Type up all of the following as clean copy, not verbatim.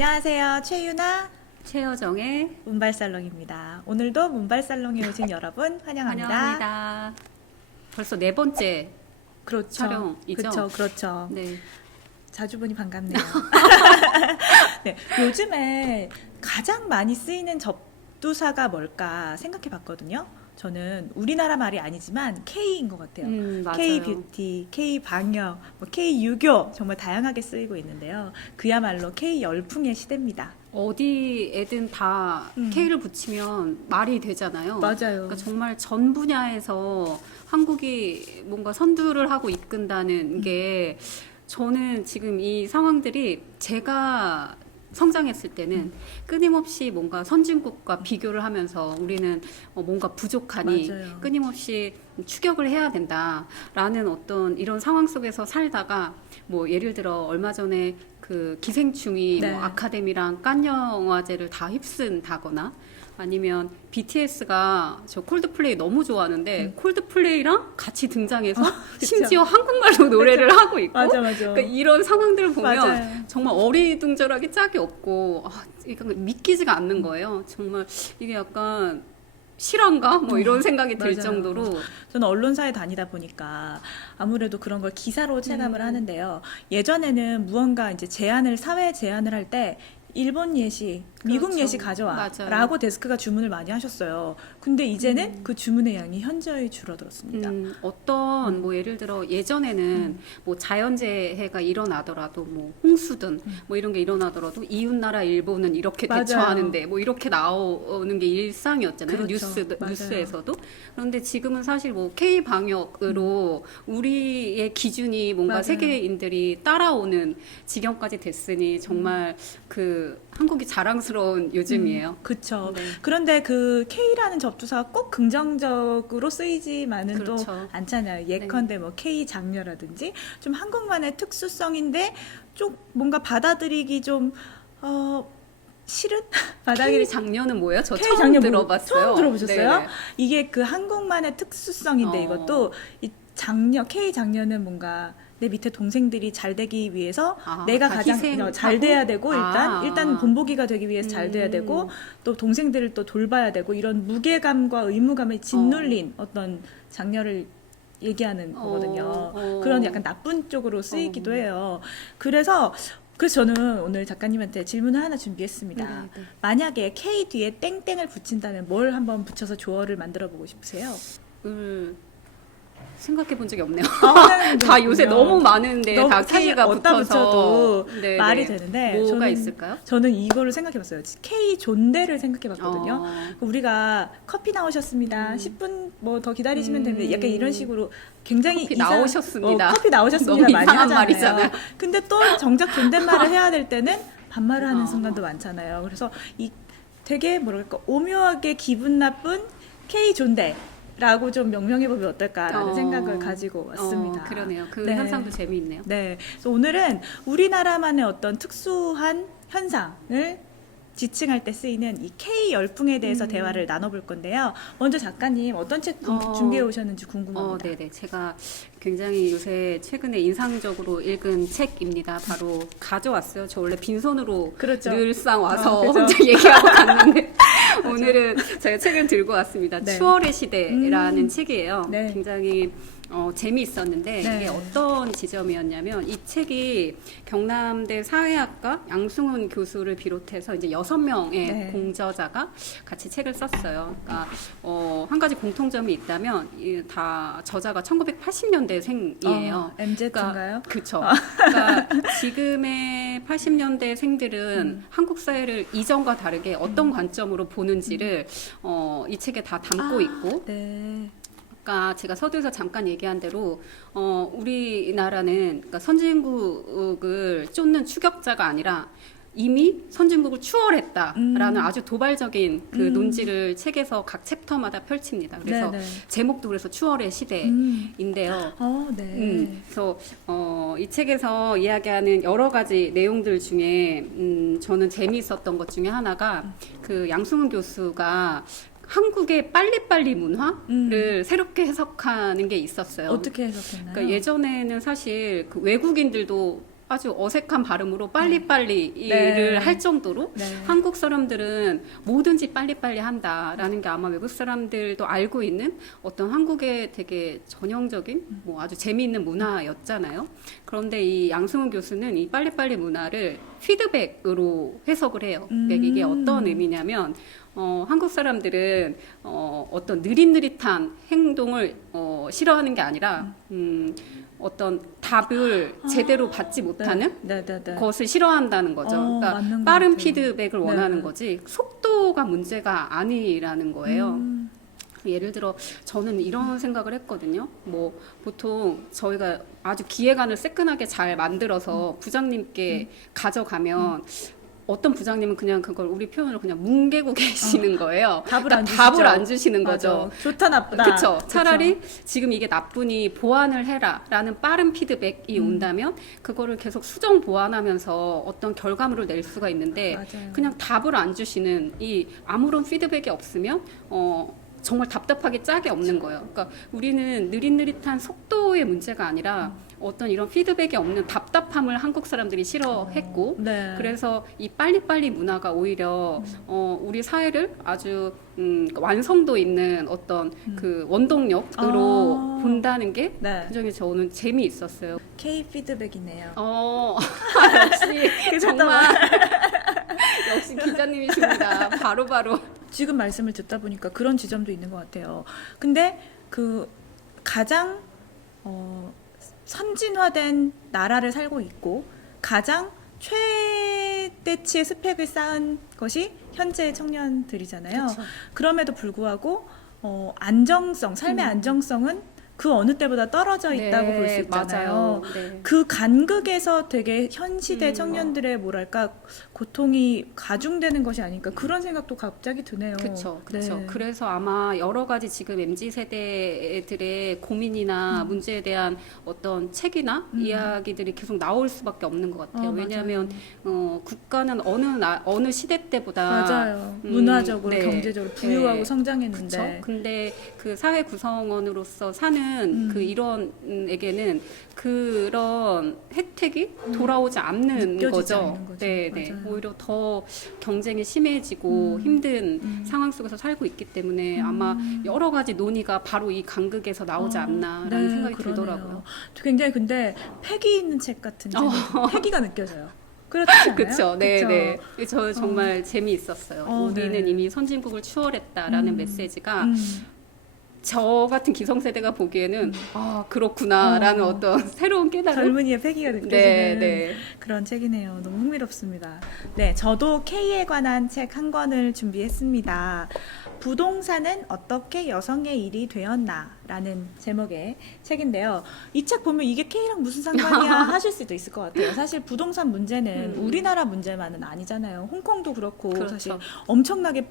안녕하세요. 최유나 최여정의 문발살롱입니다. 오늘도 문발살롱에 오신 여러분 환영합니다. 환영합니다. 벌써 네 번째 그렇죠. 촬영이죠? 그렇죠. 네. 자주 보니 반갑네요. 네, 요즘에 가장 많이 쓰이는 접두사가 뭘까 생각해 봤거든요. 저는 우리나라 말이 아니지만 K인 것 같아요. 맞아요. K-뷰티, K-방역, K-유교 정말 다양하게 쓰이고 있는데요. 그야말로 K-열풍의 시대입니다. 어디에든 다 K를 붙이면 말이 되잖아요. 맞아요. 그러니까 정말 전 분야에서 한국이 뭔가 선두를 하고 이끈다는 게 저는 지금 이 상황들이 제가 성장했을 때는 끊임없이 뭔가 선진국과 비교를 하면서 우리는 뭔가 부족하니 맞아요. 끊임없이 추격을 해야 된다라는 어떤 이런 상황 속에서 살다가 뭐 예를 들어 얼마 전에 그 기생충이 네. 뭐 아카데미랑 칸 영화제를 다 휩쓴다거나 아니면 BTS가 저 콜드플레이 너무 좋아하는데 콜드플레이랑 같이 등장해서 심지어 한국말로 노래를 하고 있고 맞아. 그러니까 이런 상황들을 보면 맞아요. 정말 어리둥절하기 짝이 없고 이게 믿기지가 않는 거예요. 정말 이게 약간 실화인가? 뭐 이런 생각이 들 맞아요. 정도로 저는 언론사에 다니다 보니까 아무래도 그런 걸 기사로 체감을 하는데요. 예전에는 무언가 이제 사회 제안을 할 때 일본 예시, 미국 그렇죠. 예시 가져와 맞아요. 라고 데스크가 주문을 많이 하셨어요. 근데 이제는 그 주문의 양이 현저히 줄어들었습니다. 어떤 뭐 예를 들어 예전에는 뭐 자연재해가 일어나더라도 뭐 홍수든 뭐 이런 게 일어나더라도 이웃나라 일본은 이렇게 맞아요. 대처하는데 뭐 이렇게 나오는 게 일상이었잖아요. 그렇죠. 맞아요. 뉴스에서도. 그런데 지금은 사실 뭐 K 방역으로 우리의 기준이 뭔가 맞아요. 세계인들이 따라오는 지경까지 됐으니 정말 그 한국이 자랑스러운 요즘이에요. 그렇죠. 네. 그런데 그 K라는 접두사가 꼭 긍정적으로 쓰이지만은 또 그렇죠. 않잖아요. 예컨대 뭐 K 장녀라든지 좀 한국만의 특수성인데 좀 뭔가 받아들이기 좀 싫은 K 장녀는 뭐예요? 저 K 처음 장녀 들어봤어요. 처음 들어보셨어요? 네네. 이게 그 한국만의 특수성인데 이것도 이 K 장녀는 뭔가 내 밑에 동생들이 잘 되기 위해서 내가 다 가장 희생하고? 잘 돼야 되고 일단 본보기가 되기 위해서 잘 돼야 음. 되고 또 동생들을 또 돌봐야 되고 이런 무게감과 의무감에 짓눌린 어떤 장녀를 얘기하는 거거든요. 그런 약간 나쁜 쪽으로 쓰이기도 해요. 그래서 저는 오늘 작가님한테 질문을 하나 준비했습니다. 네. 만약에 K 뒤에 땡땡을 붙인다면 뭘 한번 붙여서 조어를 만들어 보고 싶으세요? 생각해 본 적이 없네요. 하나는 다 요새 그렇군요. 너무 많은데 다 사실 K가 어디다 붙어서 붙여도 네네. 말이 되는데 뭐가 있을까요? 저는 이거를 생각해봤어요. K 존대를 생각해봤거든요. 우리가 커피 나오셨습니다. 10분 뭐 더 기다리시면 됩니다. 약간 이런 식으로 굉장히 커피 나오셨습니다. 커피 나오셨습니다. 너무 많이 이상한 하잖아요. 말이잖아요. 근데 또 정작 존댓말을 해야 될 때는 반말을 하는 순간도 많잖아요. 그래서 이 되게 뭐랄까 오묘하게 기분 나쁜 K 존대. 라고 좀 명명해보면 어떨까라는 생각을 가지고 왔습니다. 그러네요. 그 네. 현상도 재미있네요. 네. 그래서 오늘은 우리나라만의 어떤 특수한 현상을 지칭할 때 쓰이는 이 K 열풍에 대해서 대화를 나눠볼 건데요. 먼저 작가님 어떤 책 준비해 오셨는지 궁금합니다. 네네. 제가 굉장히 요새 최근에 인상적으로 읽은 책입니다. 바로 가져왔어요. 저 원래 빈손으로 그렇죠. 늘상 와서 그죠. 혼자 얘기하고 갔는데 오늘은 제가 책을 들고 왔습니다. 네. 추월의 시대라는 책이에요. 네. 굉장히 재미있었는데 네. 이게 어떤 지점이었냐면 이 책이 경남대 사회학과 양승훈 교수를 비롯해서 이제 6명의 네. 공저자가 같이 책을 썼어요. 그러니까 한 가지 공통점이 있다면 다 저자가 1980년대 생이에요. MZ인가요? 그렇죠. 그러니까 지금의 80년대 생들은 한국 사회를 이전과 다르게 어떤 관점으로 보는지를 이 책에 다 담고 있고 네. 아까 제가 서두에서 잠깐 얘기한 대로 우리나라는 그러니까 선진국을 쫓는 추격자가 아니라 이미 선진국을 추월했다라는 아주 도발적인 그 논지를 책에서 각 챕터마다 펼칩니다. 그래서 네네. 제목도 그래서 추월의 시대인데요. 네. 그래서 이 책에서 이야기하는 여러 가지 내용들 중에 저는 재미있었던 것 중에 하나가 그 양승훈 교수가 한국의 빨리빨리 문화를 새롭게 해석하는 게 있었어요. 어떻게 해석했나요? 그러니까 예전에는 사실 그 외국인들도 아주 어색한 발음으로 빨리빨리를 네. 할 정도로 네. 한국 사람들은 뭐든지 빨리빨리 한다라는 게 아마 외국 사람들도 알고 있는 어떤 한국의 되게 전형적인 뭐 아주 재미있는 문화였잖아요. 그런데 이 양승훈 교수는 이 빨리빨리 문화를 피드백으로 해석을 해요. 그러니까 이게 어떤 의미냐면 한국 사람들은 어떤 느릿느릿한 행동을 싫어하는 게 아니라 어떤 답을 제대로 받지 못하는 네, 네, 네. 것을 싫어한다는 거죠. 그러니까 맞는 것 빠른 같아요. 피드백을 네. 원하는 거지 속도가 문제가 아니라는 거예요. 예를 들어 저는 이런 생각을 했거든요. 뭐 보통 저희가 아주 기획안을 새끈하게 잘 만들어서 부장님께 가져가면 어떤 부장님은 그냥 그걸 우리 표현으로 그냥 뭉개고 계시는 거예요. 답을 그러니까 안 답을 주시죠. 안 주시는 맞아. 거죠. 좋다 나쁘다. 그렇죠. 차라리 지금 이게 나쁘니 보완을 해라라는 빠른 피드백이 온다면 그거를 계속 수정 보완하면서 어떤 결과물을 낼 수가 있는데 맞아요. 그냥 답을 안 주시는 이 아무런 피드백이 없으면 정말 답답하게 짝이 없는 거예요. 그러니까 우리는 느릿느릿한 속도의 문제가 아니라 어떤 이런 피드백이 없는 답답함을 한국 사람들이 싫어했고 네. 그래서 이 빨리빨리 문화가 오히려 우리 사회를 아주 완성도 있는 어떤 그 원동력으로 본다는 게 네. 굉장히 저는 재미있었어요. K 피드백이네요. 역시 정말 역시 기자님이십니다. 바로바로. 지금 말씀을 듣다 보니까 그런 지점도 있는 것 같아요. 근데 그 가장 선진화된 나라를 살고 있고 가장 최대치의 스펙을 쌓은 것이 현재의 청년들이잖아요. 그쵸. 그럼에도 불구하고 안정성, 삶의 안정성은 그 어느 때보다 떨어져 있다고 네, 볼 수 있잖아요. 맞아요. 네. 그 간극에서 되게 현 시대 청년들의 뭐랄까 고통이 가중되는 것이 아닐까 그런 생각도 갑자기 드네요. 그렇죠. 네. 그래서 아마 여러 가지 지금 MZ 세대들의 고민이나 문제에 대한 어떤 책이나 이야기들이 계속 나올 수밖에 없는 것 같아요. 왜냐하면 국가는 어느 시대 때보다 맞아요. 문화적으로 네. 경제적으로 부유하고 네. 성장했는데 그렇죠. 근데 그 사회 구성원으로서 사는 그 일원에게는 그런 혜택이 돌아오지 않는 느껴지지 거죠. 않는 거죠. 네, 네. 맞아요. 오히려 더 경쟁이 심해지고 힘든 상황 속에서 살고 있기 때문에 아마 여러 가지 논의가 바로 이 간극에서 나오지 않나라는 생각이 그러네요. 들더라고요. 굉장히 근데 패기 있는 책 같은 패기가 느껴져요. 그렇지 않아요? 그렇죠. 네, 그쵸? 네. 저 정말 재미있었어요. 우리는 네. 이미 선진국을 추월했다라는 메시지가 저 같은 기성세대가 보기에는 그렇구나라는 어떤 새로운 깨달음. 젊은이의 패기가 느껴지는 네, 네. 그런 책이네요. 너무 흥미롭습니다. 네, 저도 K에 관한 책 한 권을 준비했습니다. 부동산은 어떻게 여성의 일이 되었나? 라는 제목의 책인데요. 이 책 보면 이게 K랑 무슨 상관이야 하실 수도 있을 것 같아요. 사실 부동산 문제는 우리나라 문제만은 아니잖아요. 홍콩도 그렇고 그렇죠. 사실 엄청나게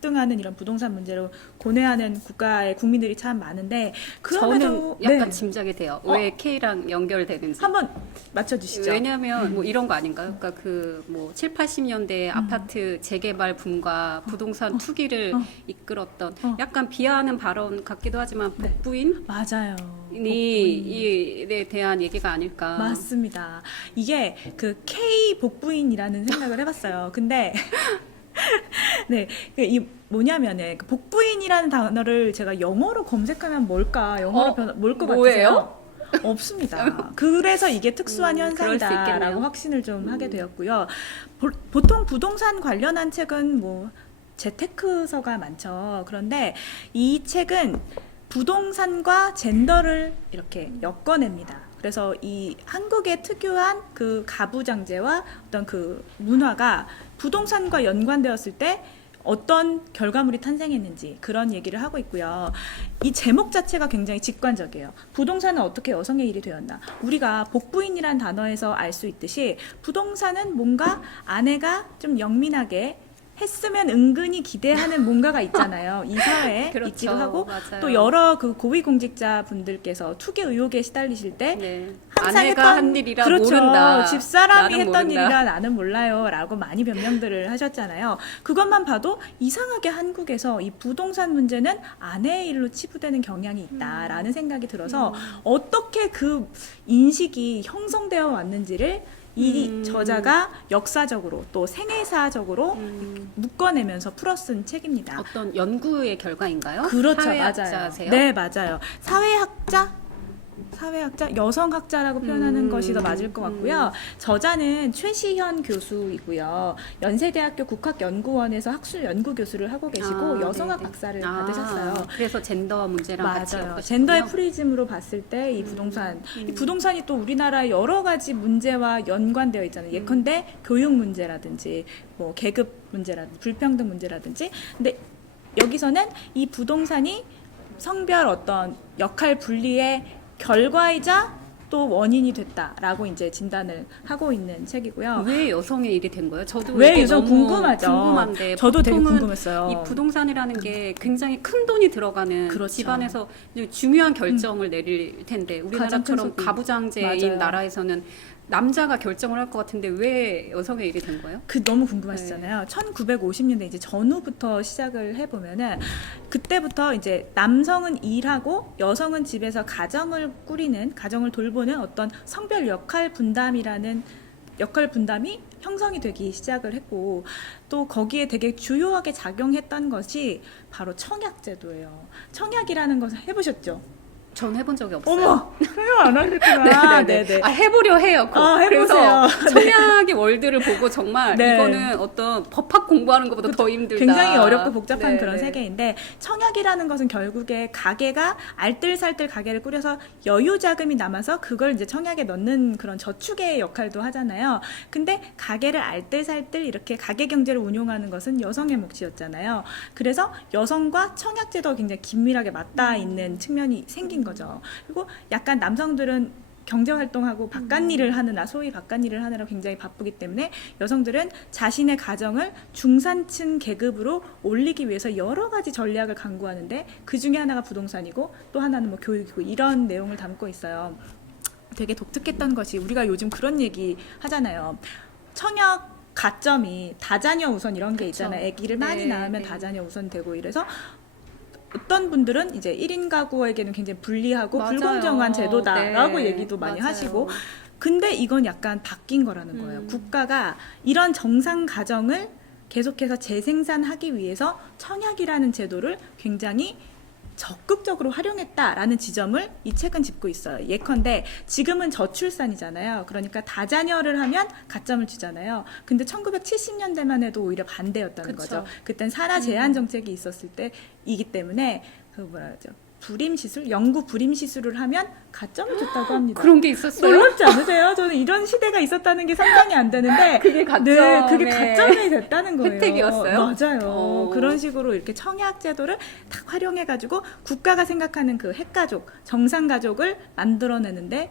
폭등하는 이런 부동산 문제로 고뇌하는 국가의 국민들이 참 많은데 그럼에도 저는 약간 짐작이 돼요. 왜 K랑 연결되는지. 한번 맞춰주시죠. 왜냐하면 뭐 이런 거 아닌가요? 그러니까 그 뭐 7, 80년대 아파트 재개발 붐과 부동산 투기를 이끌었던 약간 비하하는 발언 같기도 하지만 복부인이 맞아요. 이에 대한 얘기가 아닐까. 맞습니다. 이게 그 K 복부인이라는 생각을 해봤어요. 근데 네, 이 뭐냐면은 그 복부인이라는 단어를 제가 영어로 검색하면 뭘까? 영어로 뭘 것 뭐예요? 같으세요? 없습니다. 그래서 이게 특수한 그럴 수 현상이다라고 있겠네요. 확신을 좀 하게 되었고요. 보통 부동산 관련한 책은 뭐 재테크서가 많죠. 그런데 이 책은 부동산과 젠더를 이렇게 엮어냅니다. 그래서 이 한국의 특유한 그 가부장제와 어떤 그 문화가 부동산과 연관되었을 때 어떤 결과물이 탄생했는지 그런 얘기를 하고 있고요. 이 제목 자체가 굉장히 직관적이에요. 부동산은 어떻게 여성의 일이 되었나. 우리가 복부인이란 단어에서 알 수 있듯이 부동산은 뭔가 아내가 좀 영민하게 했으면 은근히 기대하는 뭔가가 있잖아요. 이 사회에 그렇죠. 있기도 하고 맞아요. 또 여러 그 고위공직자 분들께서 투기 의혹에 시달리실 때 네. 항상 아내가 한 일이라 그렇죠. 모른다. 집사람이 나는 했던 모른다. 일이라 나는 몰라요라고 많이 변명들을 하셨잖아요. 그것만 봐도 이상하게 한국에서 이 부동산 문제는 아내의 일로 치부되는 경향이 있다라는 생각이 들어서 어떻게 그 인식이 형성되어 왔는지를 이 저자가 역사적으로 또 생애사적으로 묶어내면서 풀어쓴 책입니다. 어떤 연구의 결과인가요? 그렇죠, 사회학자세요? 맞아요. 네, 맞아요. 사회학자, 여성학자라고 표현하는 것이 더 맞을 것 같고요. 저자는 최시현 교수이고요. 연세대학교 국학연구원에서 학술 연구 교수를 하고 계시고 여성학 네네. 박사를 받으셨어요. 그래서 젠더 문제랑 같이 맞아요. 엮으셨군요. 젠더의 프리즘으로 봤을 때 이 부동산, 이 부동산이 또 우리나라의 여러 가지 문제와 연관되어 있잖아요. 예컨대 교육 문제라든지 뭐 계급 문제라든지 불평등 문제라든지. 근데 여기서는 이 부동산이 성별 어떤 역할 분리의 결과이자 또 원인이 됐다라고 이제 진단을 하고 있는 책이고요. 왜 여성의 일이 된 거예요? 저도 왜 이게 요즘 너무 궁금하죠. 궁금한데 저도 되게 보통은 궁금했어요. 이 부동산이라는 게 굉장히 큰 돈이 들어가는 그렇죠. 집안에서 이제 중요한 결정을 내릴 텐데 가장 큰 우리나라처럼 소비. 가부장제인 맞아요. 나라에서는 남자가 결정을 할 것 같은데 왜 여성의 일이 된 거예요? 그 너무 궁금하시잖아요. 1950년대 이제 전후부터 시작을 해보면은 그때부터 이제 남성은 일하고 여성은 집에서 가정을 꾸리는 가정을 돌보는 어떤 성별 역할 분담이라는 역할 분담이 형성이 되기 시작을 했고 또 거기에 되게 주요하게 작용했던 것이 바로 청약제도예요. 청약이라는 것을 해보셨죠? 전 해본 적이 없어요. 어머, 설명 안 하셨구나. 네네. 아, 해보려 해요. 해보세요. 그래서 청약의 월드를 보고 정말 네. 이거는 어떤 법학 공부하는 것보다 더 힘들다. 굉장히 어렵고 복잡한 네, 그런 네. 세계인데 청약이라는 것은 결국에 가게가 알뜰살뜰 가게를 꾸려서 여유 자금이 남아서 그걸 이제 청약에 넣는 그런 저축의 역할도 하잖아요. 근데 가게를 알뜰살뜰 이렇게 가게 경제를 운용하는 것은 여성의 몫이었잖아요. 그래서 여성과 청약제도가 굉장히 긴밀하게 맞닿아 있는 측면이 생긴 거죠. 그리고 약간 남성들은 경제활동하고 바깥일을 하느라 소위 바깥일을 하느라 굉장히 바쁘기 때문에 여성들은 자신의 가정을 중산층 계급으로 올리기 위해서 여러 가지 전략을 강구하는데 그 중에 하나가 부동산이고 또 하나는 뭐 교육이고 이런 내용을 담고 있어요. 되게 독특했던 것이 우리가 요즘 그런 얘기 하잖아요. 청약 가점이 다자녀 우선 이런 게 그쵸. 있잖아요. 아기를 네, 많이 낳으면 네. 다자녀 우선 되고 이래서 어떤 분들은 이제 1인 가구에게는 굉장히 불리하고 맞아요. 불공정한 제도다라고 네, 얘기도 많이 맞아요. 하시고 근데 이건 약간 바뀐 거라는 거예요. 국가가 이런 정상 가정을 계속해서 재생산하기 위해서 청약이라는 제도를 굉장히 적극적으로 활용했다라는 지점을 이 책은 짚고 있어요. 예컨대 지금은 저출산이잖아요. 그러니까 다자녀를 하면 가점을 주잖아요. 근데 1970년대만 해도 오히려 반대였다는 그쵸. 거죠. 그땐 산하 제한 정책이 있었을 때이기 때문에 그 뭐라 하죠? 불임 시술, 영구 불임 시술을 하면 가점을 줬다고 합니다. 그런 게 있었어요? 놀랍지 않으세요? 저는 이런 시대가 있었다는 게 상상이 안 되는데 그게 가점. 네, 그게 가점이 됐다는 거예요. 혜택이었어요? 맞아요. 그런 식으로 이렇게 청약 제도를 딱 활용해가지고 국가가 생각하는 그 핵가족, 정상가족을 만들어내는데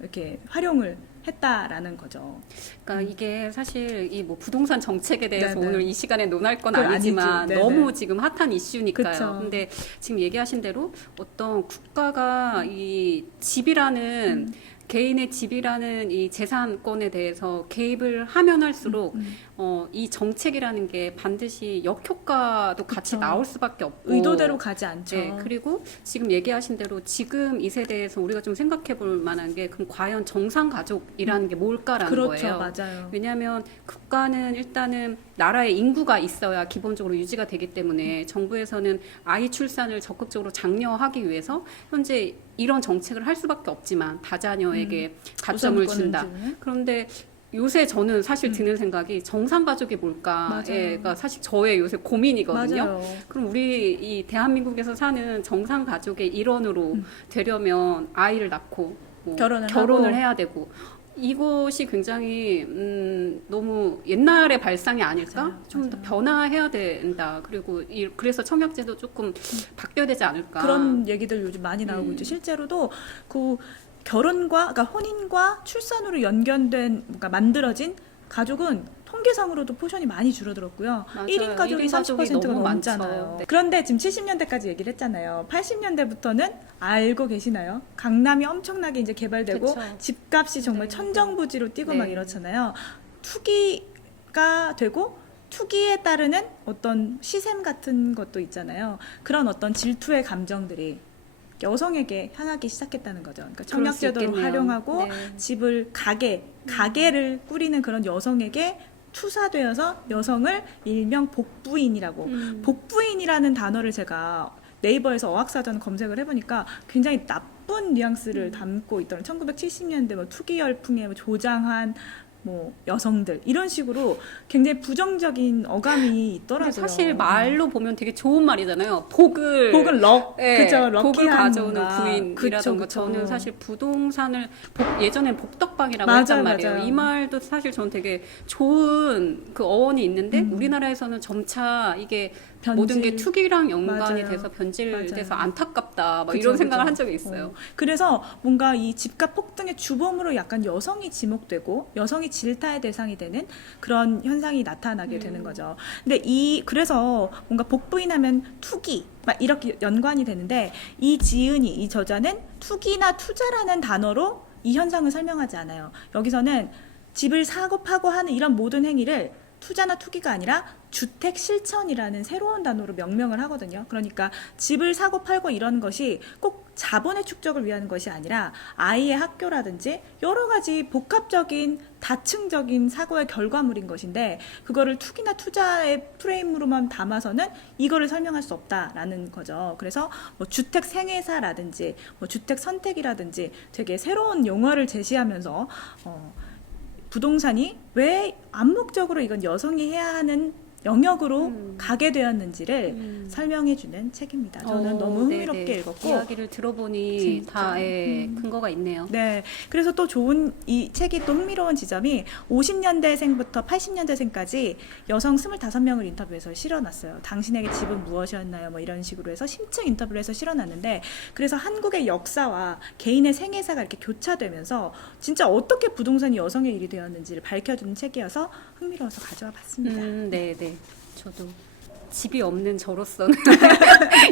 이렇게 활용을 했다라는 거죠. 그러니까 이게 사실 이 뭐 부동산 정책에 대해서 네네. 오늘 이 시간에 논할 건 그건 아니지만 아니죠. 네네. 너무 지금 핫한 이슈니까요. 그쵸. 근데 지금 얘기하신 대로 어떤 국가가 이 집이라는 개인의 집이라는 이 재산권에 대해서 개입을 하면 할수록 이 정책이라는 게 반드시 역효과도 같이 그쵸. 나올 수밖에 없고 의도대로 가지 않죠. 네, 그리고 지금 얘기하신 대로 지금 이 세대에서 우리가 좀 생각해 볼 만한 게 그럼 과연 정상 가족이라는 게 뭘까라는 그렇죠. 거예요. 맞아요. 왜냐하면 국가는 일단은 나라의 인구가 있어야 기본적으로 유지가 되기 때문에 정부에서는 아이 출산을 적극적으로 장려하기 위해서 현재 이런 정책을 할 수밖에 없지만 다자녀에게 가점을 우선권을 준다. 주는. 그런데 요새 저는 사실 드는 생각이 정상 가족이 뭘까가 사실 저의 요새 고민이거든요. 맞아요. 그럼 우리 이 대한민국에서 사는 정상 가족의 일원으로 되려면 아이를 낳고 뭐 결혼을 결혼을 하고. 해야 되고 이것이 굉장히 너무 옛날의 발상이 아닐까? 맞아요. 좀 더 변화해야 된다. 그리고 그래서 청약제도 조금 바뀌어야 되지 않을까? 그런 얘기들 요즘 많이 나오고 있죠. 실제로도 그 결혼과, 그러니까 혼인과 출산으로 연결된, 그러니까 만들어진 가족은 통계상으로도 포션이 많이 줄어들었고요. 맞아요. 1인 가족이 1인 가족이 30%가 너무 넘잖아요. 많죠. 네. 그런데 지금 70년대까지 얘기를 했잖아요. 80년대부터는 알고 계시나요? 강남이 엄청나게 이제 개발되고 그쵸. 집값이 정말 네. 천정부지로 뛰고 네. 막 이렇잖아요. 투기가 되고 투기에 따르는 어떤 시샘 같은 것도 있잖아요. 그런 어떤 질투의 감정들이 여성에게 향하기 시작했다는 거죠. 그러니까 그럴 수 청약제도를 있겠네요. 활용하고 네. 집을 가게를 꾸리는 그런 여성에게 투사되어서 여성을 일명 복부인이라고 복부인이라는 단어를 제가 네이버에서 어학사전 검색을 해보니까 굉장히 나쁜 뉘앙스를 담고 있더라고요. 1970년대 뭐 투기 열풍에 뭐 조장한 뭐 여성들 이런 식으로 굉장히 부정적인 어감이 있더라고요. 근데 사실 말로 보면 되게 좋은 말이잖아요. 복을 네, 그쵸, 복을 럭키한 가져오는 뭔가. 부인이라던가. 그쵸. 저는 사실 부동산을 예전엔 복덕방이라고 맞아요, 했단 말이에요. 맞아요. 이 말도 사실 저는 되게 좋은 그 어원이 있는데 우리나라에서는 점차 이게 변질. 모든 게 투기랑 연관이 맞아요. 돼서 변질돼서 맞아요. 안타깝다 막 그쵸, 이런 생각을 그쵸. 한 적이 있어요. 그래서 뭔가 이 집값 폭등의 주범으로 약간 여성이 지목되고 여성이 질타의 대상이 되는 그런 현상이 나타나게 되는 거죠. 근데 그래서 뭔가 복부인하면 투기 막 이렇게 연관이 되는데 이 저자는 투기나 투자라는 단어로 이 현상을 설명하지 않아요. 여기서는 집을 사고 파고 하는 이런 모든 행위를 투자나 투기가 아니라 주택 실천이라는 새로운 단어로 명명을 하거든요. 그러니까 집을 사고 팔고 이런 것이 꼭 자본의 축적을 위한 것이 아니라 아이의 학교라든지 여러 가지 복합적인 다층적인 사고의 결과물인 것인데 그거를 투기나 투자의 프레임으로만 담아서는 이거를 설명할 수 없다라는 거죠. 그래서 뭐 주택 생애사라든지 뭐 주택 선택이라든지 되게 새로운 용어를 제시하면서 부동산이 왜 암묵적으로 이건 여성이 해야 하는 영역으로 가게 되었는지를 설명해주는 책입니다. 저는 너무 흥미롭게 네네. 읽었고 이야기를 들어보니 진짜. 다 근거가 있네요. 네, 그래서 또 좋은 이 책이 또 흥미로운 지점이 50년대생부터 80년대생까지 여성 25명을 인터뷰해서 실어놨어요. 당신에게 집은 무엇이었나요? 뭐 이런 식으로 해서 심층 인터뷰를 해서 실어놨는데 그래서 한국의 역사와 개인의 생애사가 이렇게 교차되면서 진짜 어떻게 부동산이 여성의 일이 되었는지를 밝혀주는 책이어서 흥미로워서 가져와 봤습니다. 네. 저도 집이 없는 저로서는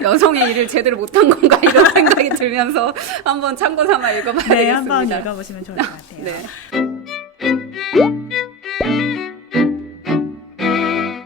여성의 일을 제대로 못한 건가 이런 생각이 들면서 한번 참고 삼아 읽어봐야 네, 되겠습니다. 한번 읽어보시면 좋을 것 같아요. 네.